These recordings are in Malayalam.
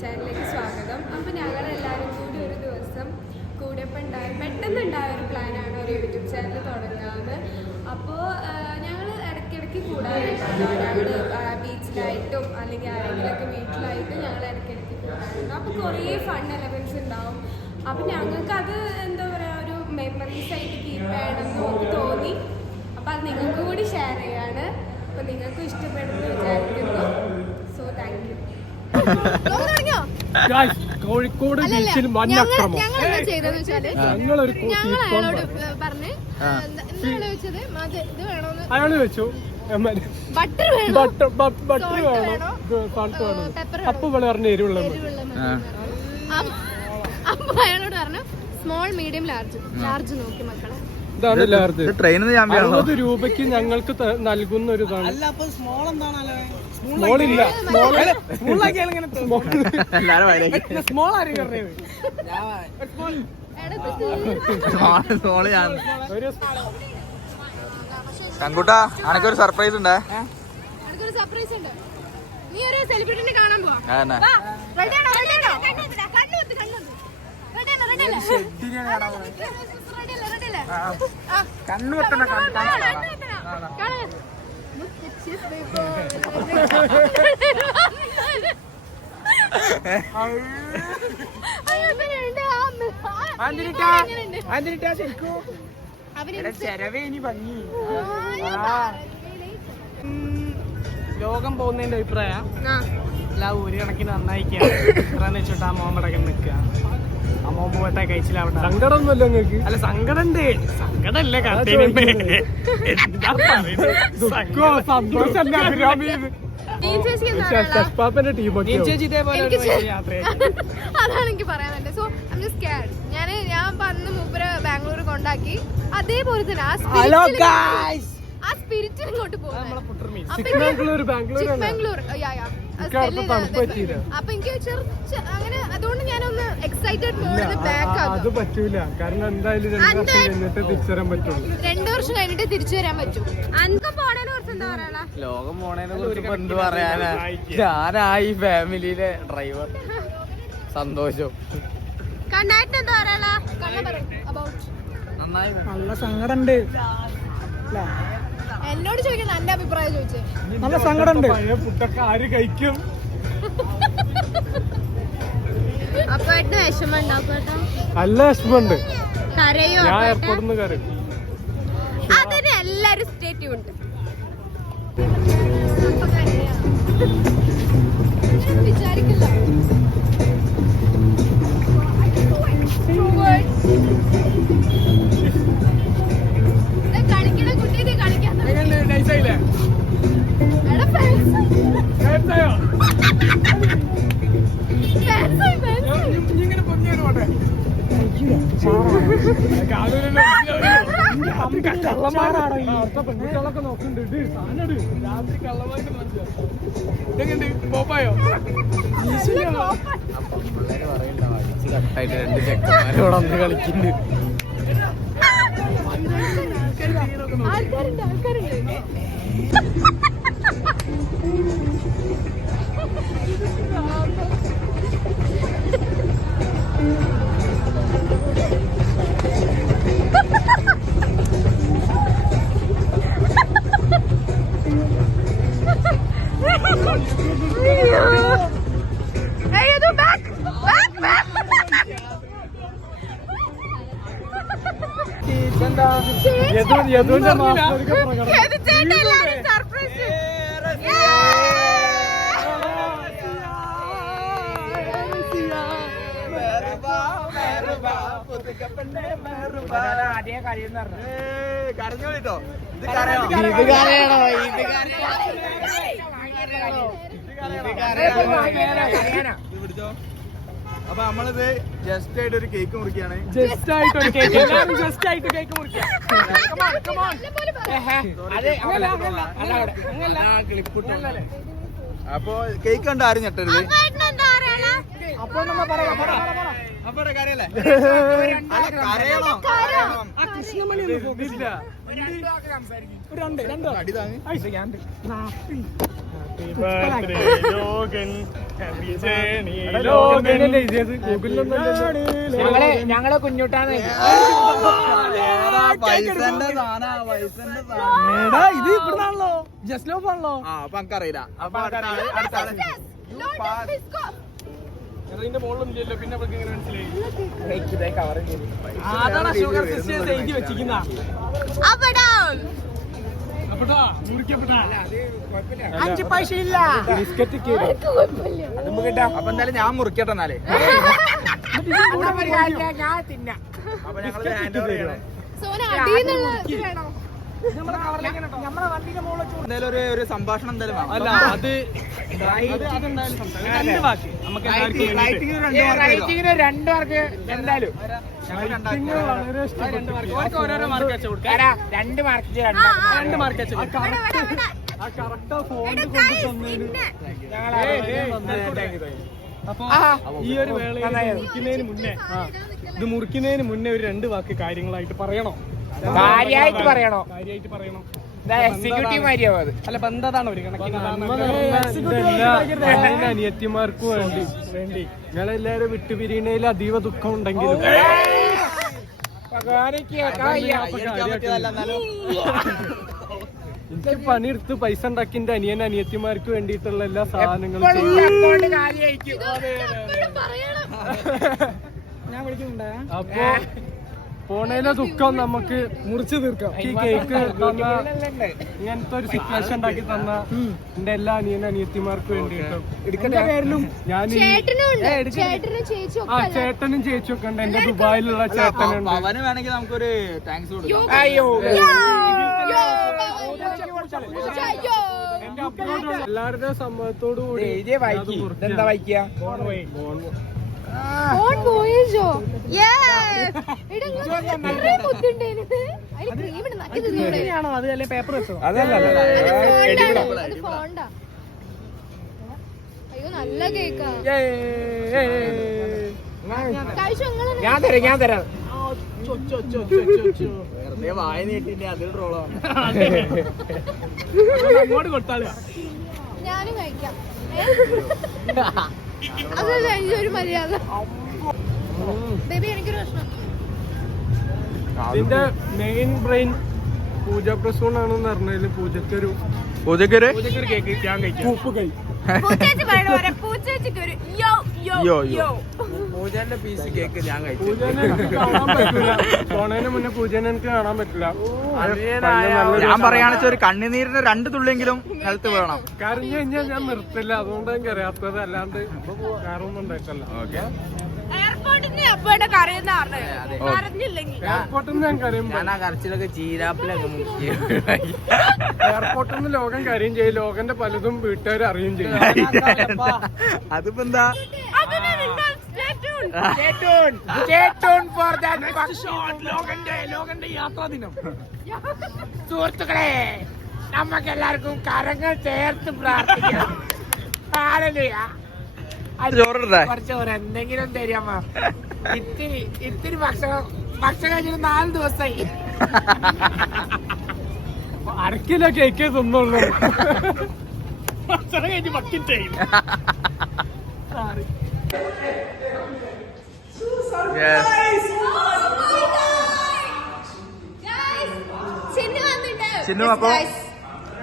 ചാനലിലേക്ക് സ്വാഗതം. അപ്പോൾ ഞങ്ങളെല്ലാവരും കൂടി ഒരു ദിവസം കൂടിയപ്പോൾ പെട്ടെന്നുണ്ടായ ഒരു പ്ലാനാണ് ഒരു യൂട്യൂബ് ചാനൽ തുടങ്ങാമെന്ന്. അപ്പോൾ ഞങ്ങൾ ഇടയ്ക്കിടയ്ക്ക് കൂടാറുണ്ട്. ഞങ്ങൾ ബീച്ചിലായിട്ടും അല്ലെങ്കിൽ ആരെങ്കിലുമൊക്കെ വീട്ടിലായിട്ടും ഞങ്ങൾ ഇടയ്ക്കിടയ്ക്ക് കൂടാറുണ്ട്. അപ്പോൾ കുറേ ഫൺ എലമെൻറ്റ്സ് ഉണ്ടാവും. അപ്പോൾ ഞങ്ങൾക്കത് എന്താ പറയുക, ഒരു മെമ്മറീസ് ആയിട്ട് കീപ്പ് ചെയ്യണമെന്ന് നമുക്ക് തോന്നി. അപ്പോൾ അത് നിങ്ങൾക്ക് കൂടി ഷെയർ ചെയ്യാണ്. അപ്പോൾ നിങ്ങൾക്കും ഇഷ്ടപ്പെടുമെന്ന് വിചാരിക്കുന്നു. So thank you. കോഴിക്കോട് ബീച്ചിൽ മഞ്ഞക്രമം ഞങ്ങൾ ചെയ്തെന്ന് വെച്ചാല് ഞങ്ങൾ അയാളോട് പറഞ്ഞ് ഇത് വേണോന്ന് അയാള് വെച്ചു ബട്ടർ വേണം, ബട്ടർ വേണം, സാൾട്ട് വേണം. അപ്പൊ ഇവിടെ പറഞ്ഞ എരിവുള്ള അപ്പൊ അയാളോട് പറഞ്ഞു സ്മോൾ മീഡിയം ലാർജ് നോക്കി മക്കളെ. ഇതാണ് ലാർജ്. 60 രൂപയ്ക്ക് ഞങ്ങൾക്ക് നൽകുന്ന ഒരു ഇതാണ്. സ്മോളില്ല, ശങ്കുട്ടാ അനക്കൊരു സർപ്രൈസ് ഉണ്ട്. നീ ഒരു സെലിബ്രിറ്റിനെ കാണാൻ പോവാ. കണ്ണുവെട്ടണ ലോകം പോകുന്നതിന്റെ അഭിപ്രായം എല്ലാം ഒരു കണക്കിന് നന്നായിക്കാന്ന് വെച്ചിട്ട് ആ മോമ്പടക്കം നിക്കുക. ആ മോമ്പ് പോട്ടെ കഴിച്ചില്ലാവട്ടെ. സങ്കടമൊന്നുമല്ല നിങ്ങൾക്ക്? അല്ല സങ്കടണ്ട്, സങ്കടല്ലേ സന്തോഷപ്പാപ്പന്റെ ടീമൊക്കെ അതാണ് എനിക്ക് പറയാനുണ്ട്. So I am scared. ഞാൻ അന്ന് മൂപ്പര് ബാംഗ്ലൂർ കൊണ്ടാക്കി അതേപോലെ തന്നെ ആ സ്പിരിറ്റ് ഇങ്ങോട്ട് അപ്പൊ എനിക്ക് അങ്ങനെ അതുകൊണ്ട് ഞാനൊന്ന് എക്സൈറ്റഡ് മോഡ് ബാക്ക് ആകും. അത് പറ്റൂല, കാരണം എന്തായാലും 2 വർഷം കഴിഞ്ഞിട്ട് തിരിച്ചു വരാൻ പറ്റുള്ളൂ. 2 വർഷം കഴിഞ്ഞിട്ട് തിരിച്ചു വരാൻ പറ്റും. അനക്ക് പോണേനെ കുറിച്ച് എന്താ പറയാ? ലോകം പോണേനെ കുറിച്ച് എന്ത് പറയാനാ? ഞാനായി ഫാമിലിയിലെ ഡ്രൈവർ. സന്തോഷം. കണ്ണായിട്ട് എന്താ പറയാ? നല്ല സങ്കടണ്ട്. എന്നോട് ചോദിക്കാൻ നല്ല അഭിപ്രായം ചോദിച്ചേ. നല്ല സങ്കടണ്ട്. ഫുഡൊക്കെ ആര് കഴിക്കും? അപ്പേട്ടന് വിഷമം ഉണ്ടാവും. നല്ല വിഷമമുണ്ട്. കരയോ? ഞാൻ എയർപോർട്ടിൽ നിന്ന് കരയും. അതിന് എല്ലാരും സ്റ്റേറ്റ് ഉണ്ട്. വിചാരിക്കില്ല. കളിക്കണ കുട്ടി കളിക്കാൻ പെൺകുട്ടികളൊക്കെ നോക്കുന്നുണ്ട്. രാത്രി കള്ളമായിട്ട് പോപ്പായോ? കട്ടായിട്ട് 2 ചെക്കന്മാരോടൊന്ന് കളിക്കുന്നുണ്ട്. ആൾക്കാരുണ്ട്. യദുവിന്റെ കരഞ്ഞോളിട്ടോ. അപ്പൊ നമ്മളിത് ജസ്റ്റ് ആയിട്ട് ഒരു കേക്ക് മുറിക്കാണ്. അപ്പൊ കേക്ക് കണ്ട് ആരും ഞെട്ടരുത്. അപ്പൊ നമ്മ പറയാം. കൃഷ്ണമണി ഞങ്ങളെ കുഞ്ഞുട്ടാന്ന് ഇത് ഇവിടുന്നാണല്ലോ ജസ്റ്റ് ലോഫ് ആണല്ലോ. അപ്പൊ നമുക്കറിയില്ല. അപ്പൊ അടുത്ത ആള് അതിന്റെ മുകളിലൊന്നും പിന്നെ എങ്ങനെ മനസ്സിലായി? അതാണ് ഷുഗർ സിസ്റ്റേഴ്സ് എഴുതി വെച്ചിരിക്കുന്ന. അഞ്ച് പൈസ ഇല്ല. അപ്പൊ എന്തായാലും ഞാൻ മുറിക്കട്ടെ എന്നാലേ. ഞാൻ തിന്നാം. അപ്പൊ ഞങ്ങള് ഹാൻഡ് ഓവർ ചെയ്യണം. എന്തായാലും ഒരു സംഭാഷണം എന്തായാലും വേണം. അല്ല അത് രണ്ട് വാക്ക് നമുക്ക് രണ്ട് മാർക്ക് എന്തായാലും ഓരോരോ മാർക്ക് വെച്ച് കൊടുക്കാം. രണ്ട് മാർക്ക് വെച്ച് കൊടുക്കാം. അപ്പൊ ഈ ഒരു വേളയിൽ മുറിക്കുന്നതിന് മുന്നേ ഒരു രണ്ട് വാക്ക് കാര്യങ്ങളായിട്ട് പറയണോ? കാര്യായിട്ട് പറയണോ? അല്ല ബന്ധതാണ് ഒരു കണക്കിന് അനിയത്തിമാർക്കും വേണ്ടി നിങ്ങളെല്ലാരും വിട്ടുപിരിയണയിൽ അതീവ ദുഃഖം ഉണ്ടെങ്കിലും എനിക്ക് പണിയെടുത്ത് പൈസ ഉണ്ടാക്കി എന്റെ അനിയത്തിമാർക്ക് വേണ്ടിയിട്ടുള്ള എല്ലാ സാധനങ്ങളും ഞാൻ വിളിക്കുന്നുണ്ട്. അപ്പൊ പോണേലെ ദുഃഖം നമുക്ക് മുറിച്ചു തീർക്കാം. ഈ കേക്ക് തന്ന ഇങ്ങനത്തെ ഒരു സിറ്റുവേഷൻ ഉണ്ടാക്കി തന്ന എന്റെ എല്ലാ അനിയത്തിമാർക്ക് വേണ്ടിയിട്ടും ഞാൻ ചേട്ടനും ചേച്ചിയും ഒക്കെ ഉണ്ട്. എന്റെ ദുബായിലുള്ള ചേട്ടനുണ്ട്. അവന് വേണമെങ്കിൽ നമുക്കൊരു താങ്ക്സ് കൊടുക്കാം. എല്ലാവരുടെയും സമ്മതത്തോടു കൂടി പേപ്പർ വെച്ചോ? അയ്യോ നല്ല കേക്കാ. ഞാൻ തരാം. വെറുതെ വായ നീട്ടിന്റെ അതിൽ റോളാണ്. അങ്ങോട്ട് കൊടുത്താളാ. ഞാനും കഴിക്കാം. അതല്ല ഒരു മര്യാദ. ബേബി എനിക്കൊരു പ്രശ്നം. ഇതിന്റെ മെയിൻ ബ്രെയിൻ പൂജ പ്രസൂൺ ആണെന്ന് പറഞ്ഞാല് പൂജക്കൊരു കേക്ക് ഞാൻ കഴിക്കാം. ഉപ്പ് കൈ പൂജന്റെ പീസ് കേക്ക് ഞാൻ കഴിച്ചു. പോണതിന് മുന്നേ പൂജനെ എനിക്ക് കാണാൻ പറ്റില്ല. ഞാൻ പറയുകയാണെന്ന് വെച്ചാൽ ഒരു കണ്ണുനീരിന് 2 തുള്ളിയെങ്കിലും ഹെൽത്ത് വേണം. കരഞ്ഞു കഴിഞ്ഞാൽ ഞാൻ നിർത്തില്ല. അതുകൊണ്ട് എനിക്ക് അറിയാത്തത്. അല്ലാണ്ട് വേറൊന്നും ഉണ്ടായിട്ടല്ല. എയർപോർട്ടിൽ നിന്ന് ഞാൻ കരയുമ്പോ ഞാൻ ആ കരച്ചിലൊക്കെ ചീരാപ്പിലൊക്കെ മുക്കി. എയർപോർട്ടിൽ നിന്ന് ലോകം കരയും ചെയ്യും. ലോകന്റെ പലതും വീട്ടുകാർ അറിയും ചെയ്യും. അതിപ്പോ എന്താ ലോകന്റെ യാത്രാ ദിനം. സുഹൃത്തുക്കളെ, നമുക്ക് എല്ലാവർക്കും കരങ്ങൾ ചേർത്ത് പ്രാർത്ഥിക്കാം. കുറച്ചോറ് എന്തെങ്കിലും തരാമോ? ഇത്തിരി ഭക്ഷണം കഴിച്ചിട്ട് 4 ദിവസമായി. അരക്കിലോ കേക്കേ തിന്നുള്ളൂ. ഭക്ഷണം കഴിഞ്ഞ് ബക്കിറ്റ്. ചിന്നു അപ്പൊ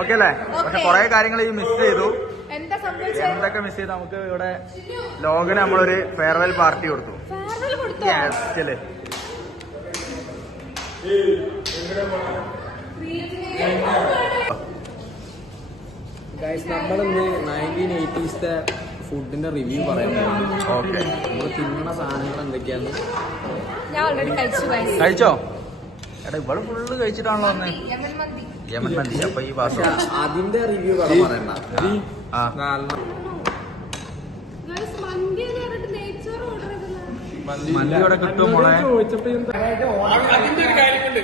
ഓക്കെ അല്ലേ? പക്ഷെ കൊറേ കാര്യങ്ങൾ ഈ മിസ് ചെയ്തു. എന്തൊക്കെ മിസ് ചെയ്ത് നമുക്ക് ഇവിടെ ലോകന് നമ്മളൊരു ഫെയർവെൽ പാർട്ടി കൊടുത്തു. നമ്മളിന്ന് 1980s ഫുഡിന്റെ റിവ്യൂ പറയാൻ പോകുന്നു. ഓക്കെ, നമ്മൾ തിന്നുന്ന സാധനങ്ങൾ എന്തൊക്കെയാണ്? ഞാൻ ഓൾറെഡി കഴിച്ചോ? എടാ ഇവിടെ ഫുള്ള് കഴിച്ചിട്ടാണല്ലോ വന്നേ. യമൻ മന്തി. അപ്പൊ ഈ ഭാഷ അതിന്റെ റിവ്യൂ പറയണ്ട. മന്തി ഇവിടെ കിട്ടും മോളെ. അതിന്റെ ഒരു കാര്യമുണ്ട്.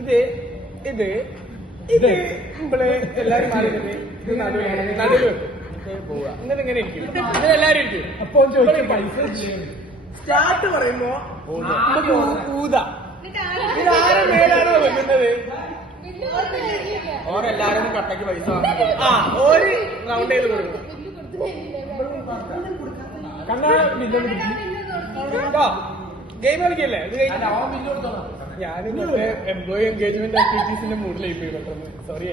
ഇത് എല്ലാരും മാറിയത്. ഇത് നടുവ് ഇങ്ങനെ ഇങ്ങനെ ഇരിക്കും, ഇങ്ങനെ എല്ലാരും ഇരിക്കും. അപ്പൊ ചോദിക്കും പൈസ സ്റ്റാർട്ട് പറയുമ്പോ നമുക്ക് ഊത. ഇത് ആരെ മേലാണോ വെക്കുന്നത്? ഓരെല്ലാരും കട്ടയ്ക്ക് പൈസ ആ ഒരു റൗണ്ട് ചെയ്ത് കൊടുക്കും. കണ്ണാ ബില്ലൊന്ന് ഗെയിം കളിക്കല്ലേ? ഇത് ഞാനും എംപ്ലോയി എൻഗേജ്മെന്റ് ആക്ടിവിറ്റീസിന്റെ മൂഡിലായി പോയി പെട്ടെന്ന്. സോറി.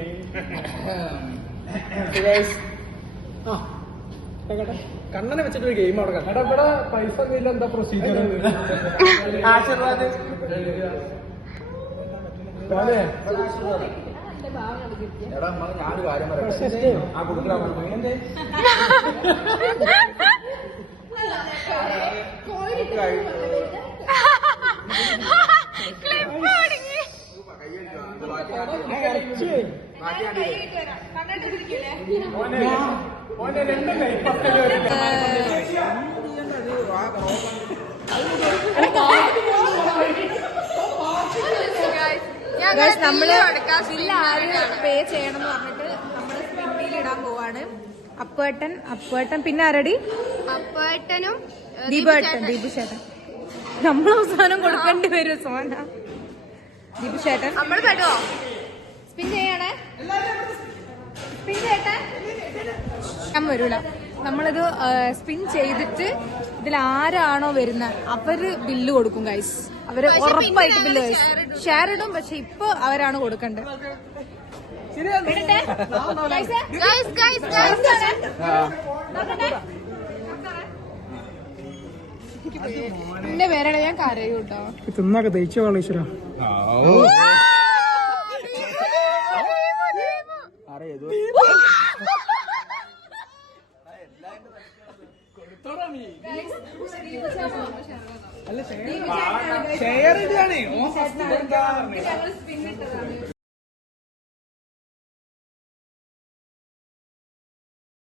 കണ്ണനെ വെച്ചിട്ടൊരു ഗെയിം അവിടെ കണ്ടോ. ഇവിടെ പൈസ ഒന്നുമില്ല, എന്താ പ്രൊസീജിയർ? ആശീർവാദ് എടാ ഞാനൊരു കാര്യം പറയാം. ആ കുടുംബ നമ്മള് ബില്ല് ആര് പേ ചെയ്യണം എന്ന് പറഞ്ഞിട്ട് നമ്മള് സ്പിന്നിൽ ഇടാൻ പോവാണ്. അപ്പേട്ടൻ പിന്നെ ആരടി? അപ്പേട്ടനും ദീപു ചേട്ടൻ. നമ്മൾ അവസാനം കൊടുക്കേണ്ടി വരും സോന. ദീപു ചേട്ടൻ നമ്മൾ പെടുവോ? സ്പിൻ ചെയ്യണേ. സ്പിൻ ചെയ്യട്ടെ. ഞാൻ വരൂല. നമ്മളിത് സ്പിൻ ചെയ്തിട്ട് ഇതിൽ ആരാണോ വരുന്നത് അവര് ബില്ല് കൊടുക്കും ഗൈസ്. അവര് ഉറപ്പായിട്ട് ബില്ല് ഷെയർ ഇടും. പക്ഷെ ഇപ്പൊ അവരാണ് കൊടുക്കേണ്ടത്. എന്റെ പേരാണ്. ഞാൻ കരയൂ കേട്ടോ. തിന്നൊക്കെ തയ്ച്ചു കളീശ്വര. ഷെയർ ഇടുകയാണ്.